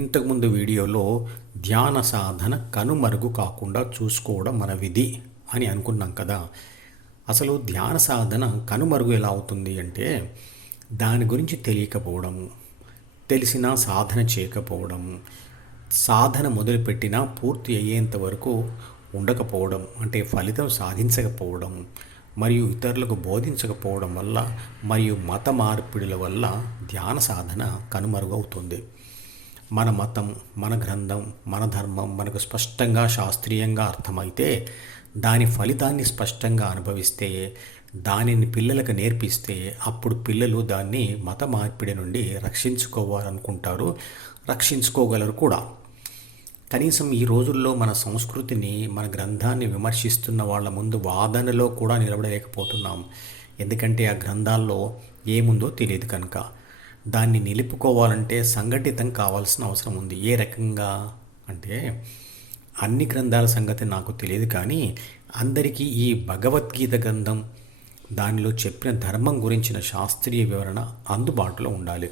ఇంతకుముందు వీడియోలో ధ్యాన సాధన కనుమరుగు కాకుండా చూసుకోవడం మన విధి అని అనుకున్నాం కదా. అసలు ధ్యాన సాధన కనుమరుగు ఎలా అవుతుంది అంటే దాని గురించి తెలియకపోవడము, తెలిసినా సాధన చేయకపోవడము, సాధన మొదలుపెట్టినా పూర్తి అయ్యేంత వరకు ఉండకపోవడం, అంటే ఫలితం సాధించకపోవడం, మరియు ఇతరులకు బోధించకపోవడం వల్ల మరియు మత మార్పిడుల వల్ల ధ్యాన సాధన కనుమరుగవుతుంది. మన మతం, మన గ్రంథం, మన ధర్మం మనకు స్పష్టంగా శాస్త్రీయంగా అర్థమైతే, దాని ఫలితాన్ని స్పష్టంగా అనుభవిస్తే, దానిని పిల్లలకు నేర్పిస్తే అప్పుడు పిల్లలు దాన్ని మత మార్పిడి నుండి రక్షించుకోవాలనుకుంటారు, రక్షించుకోగలరు కూడా. కనీసం ఈ రోజుల్లో మన సంస్కృతిని, మన గ్రంథాన్ని విమర్శిస్తున్న వాళ్ళ ముందు వాదనలో కూడా నిలబడలేకపోతున్నాం. ఎందుకంటే ఆ గ్రంథాల్లో ఏముందో తెలియదు కనుక. దాన్ని నిలుపుకోవాలంటే సంఘటితం కావాల్సిన అవసరం ఉంది. ఏ రకంగా అంటే, అన్ని గ్రంథాల సంగతి నాకు తెలియదు, కానీ అందరికీ ఈ భగవద్గీత గ్రంథం, దానిలో చెప్పిన ధర్మం గురించిన శాస్త్రీయ వివరణ అందుబాటులో ఉండాలి.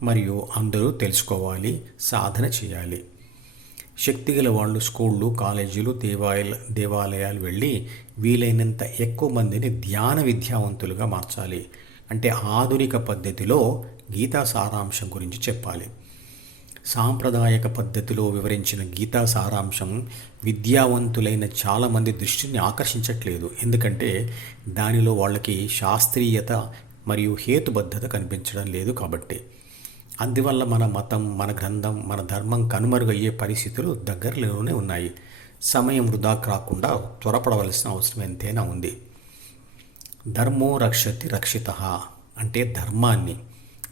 మరియు అందరూ తెలుసుకోవాలి, సాధన చేయాలి. శక్తిగల వాళ్ళు స్కూళ్ళు, కాలేజీలు, దేవాలయాలు వెళ్ళి వీలైనంత ఎక్కువ మందిని ధ్యాన విద్యావంతులుగా మార్చాలి. అంటే ఆధునిక పద్ధతిలో గీతా సారాంశం గురించి చెప్పాలి. సాంప్రదాయక పద్ధతిలో వివరించిన గీతా సారాంశం విద్యావంతులైన చాలామంది దృష్టిని ఆకర్షించట్లేదు. ఎందుకంటే దానిలో వాళ్ళకి శాస్త్రీయత మరియు హేతుబద్ధత కనిపించడం లేదు కాబట్టి. అందువల్ల మన మతం, మన గ్రంథం, మన ధర్మం కనుమరుగయ్యే పరిస్థితులు దగ్గరలోనే ఉన్నాయి. సమయం వృధా కాకుండా త్వరపడవలసిన అవసరం ఎంతైనా ఉంది. ధర్మో రక్షతి రక్షితః అంటే ధర్మాన్ని,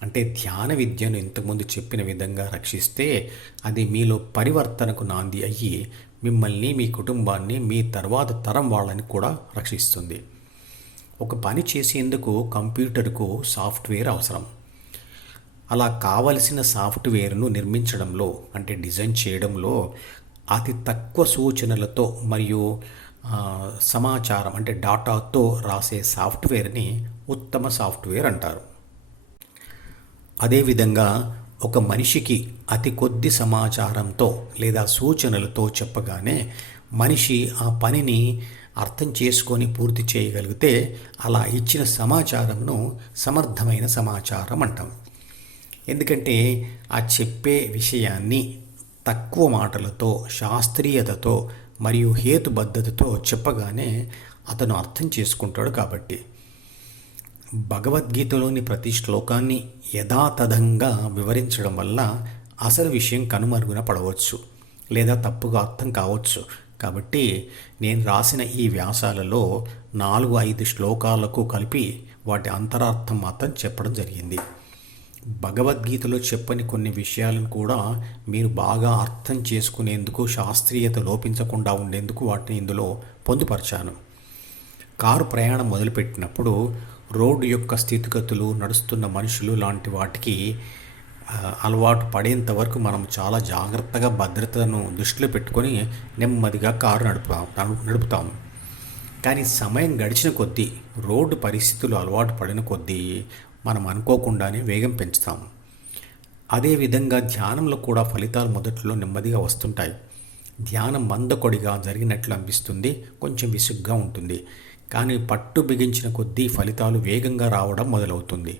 అంటే ధ్యాన విద్యను ఇంతకుముందు చెప్పిన విధంగా రక్షిస్తే అది మీలో పరివర్తనకు నాంది అయ్యి మిమ్మల్ని, మీ కుటుంబాన్ని, మీ తర్వాత తరం వాళ్ళని కూడా రక్షిస్తుంది. ఒక పని చేసేందుకు కంప్యూటర్కు సాఫ్ట్వేర్ అవసరం. అలా కావలసిన సాఫ్ట్వేర్ను నిర్మించడంలో, అంటే డిజైన్ చేయడంలో అతి తక్కువ సూచనలతో మరియు సమాచారం, అంటే డాటాతో రాసే సాఫ్ట్వేర్ని ఉత్తమ సాఫ్ట్వేర్ అంటారు. అదేవిధంగా ఒక మనిషికి అతి కొద్ది సమాచారంతో లేదా సూచనలతో చెప్పగానే మనిషి ఆ పనిని అర్థం చేసుకొని పూర్తి చేయగలిగితే అలా ఇచ్చిన సమాచారంను సమర్థమైన సమాచారం అంటాం. ఎందుకంటే ఆ చెప్పే విషయాన్ని తక్కువ మాటలతో, శాస్త్రీయతతో మరియు హేతుబద్ధతతో చెప్పగానే అతను అర్థం చేసుకుంటాడు. కాబట్టి భగవద్గీతలోని ప్రతి శ్లోకాన్ని యథాతథంగా వివరించడం వల్ల అసలు విషయం కనుమరుగున పడవచ్చు లేదా తప్పుగా అర్థం కావచ్చు. కాబట్టి నేను రాసిన ఈ వ్యాసాలలో 4-5 శ్లోకాలకు కలిపి వాటి అంతరార్థం మాత్రం చెప్పడం జరిగింది. భగవద్గీతలో చెప్పని కొన్ని విషయాలను కూడా మీరు బాగా అర్థం చేసుకునేందుకు, శాస్త్రీయత లోపించకుండా ఉండేందుకు వాటిని ఇందులో పొందుపరిచాను. కారు ప్రయాణం మొదలుపెట్టినప్పుడు రోడ్డు యొక్క స్థితిగతులు, నడుస్తున్న మనుషులు లాంటి వాటికి అలవాటు పడేంత వరకు మనం చాలా జాగ్రత్తగా భద్రతను దృష్టిలో పెట్టుకొని నెమ్మదిగా కారు నడుపుతాము. కానీ సమయం గడిచిన కొద్దీ, రోడ్డు పరిస్థితులు అలవాటు పడిన కొద్దీ మనం అనుకోకుండానే వేగం పెంచుతాము. అదేవిధంగా ధ్యానంలో కూడా ఫలితాలు మొదట్లో నెమ్మదిగా వస్తుంటాయి. ధ్యానం మందకొడిగా జరిగినట్లు అనిపిస్తుంది, కొంచెం విసుగ్గా ఉంటుంది. కానీ పట్టు బిగించిన కొద్దీ ఫలితాలు వేగంగా రావడం మొదలవుతుంది.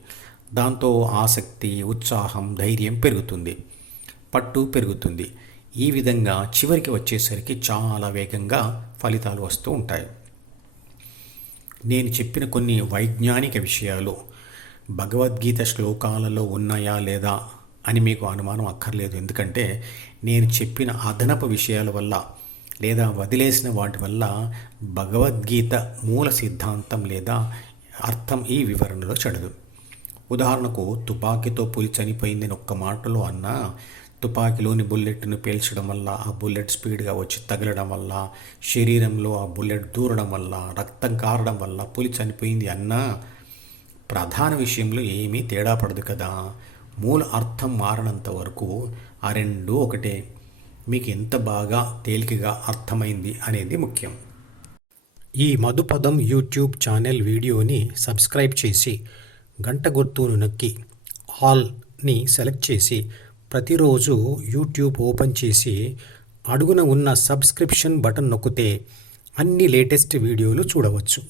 దాంతో ఆసక్తి, ఉత్సాహం, ధైర్యం పెరుగుతుంది, పట్టు పెరుగుతుంది. ఈ విధంగా చివరికి వచ్చేసరికి చాలా వేగంగా ఫలితాలు వస్తూ ఉంటాయి. నేను చెప్పిన కొన్ని వైజ్ఞానిక విషయాలు భగవద్గీత శ్లోకాలలో ఉన్నాయా లేదా అని మీకు అనుమానం అక్కర్లేదు. ఎందుకంటే నేను చెప్పిన అదనపు విషయాల వల్ల లేదా వదిలేసిన వాటి వల్ల భగవద్గీత మూల సిద్ధాంతం లేదా అర్థం ఈ వివరణలో చెడదు. ఉదాహరణకు, తుపాకీతో పులి చనిపోయిందని ఒక్క మాటలో అన్నా, తుపాకీలోని బుల్లెట్ను పేల్చడం వల్ల ఆ బుల్లెట్ స్పీడ్గా వచ్చి తగలడం వల్ల, శరీరంలో ఆ బుల్లెట్ దూరడం వల్ల, రక్తం కారడం వల్ల పులి చనిపోయింది అన్నా ప్రధాన విషయంలో ఏమీ తేడా పడదు కదా. మూల అర్థం మారనంత వరకు ఆ రెండూ ఒకటే. మీకు ఎంత బాగా తేలికగా అర్థమైంది అనేది ముఖ్యం. ఈ మధుపదం యూట్యూబ్ ఛానల్ వీడియోని సబ్స్క్రైబ్ చేసి గంట గుర్తును నొక్కి ఆల్ని సెలెక్ట్ చేసి ప్రతిరోజు యూట్యూబ్ ఓపెన్ చేసి అడుగున ఉన్న సబ్స్క్రిప్షన్ బటన్ నొక్కితే అన్ని లేటెస్ట్ వీడియోలు చూడవచ్చు.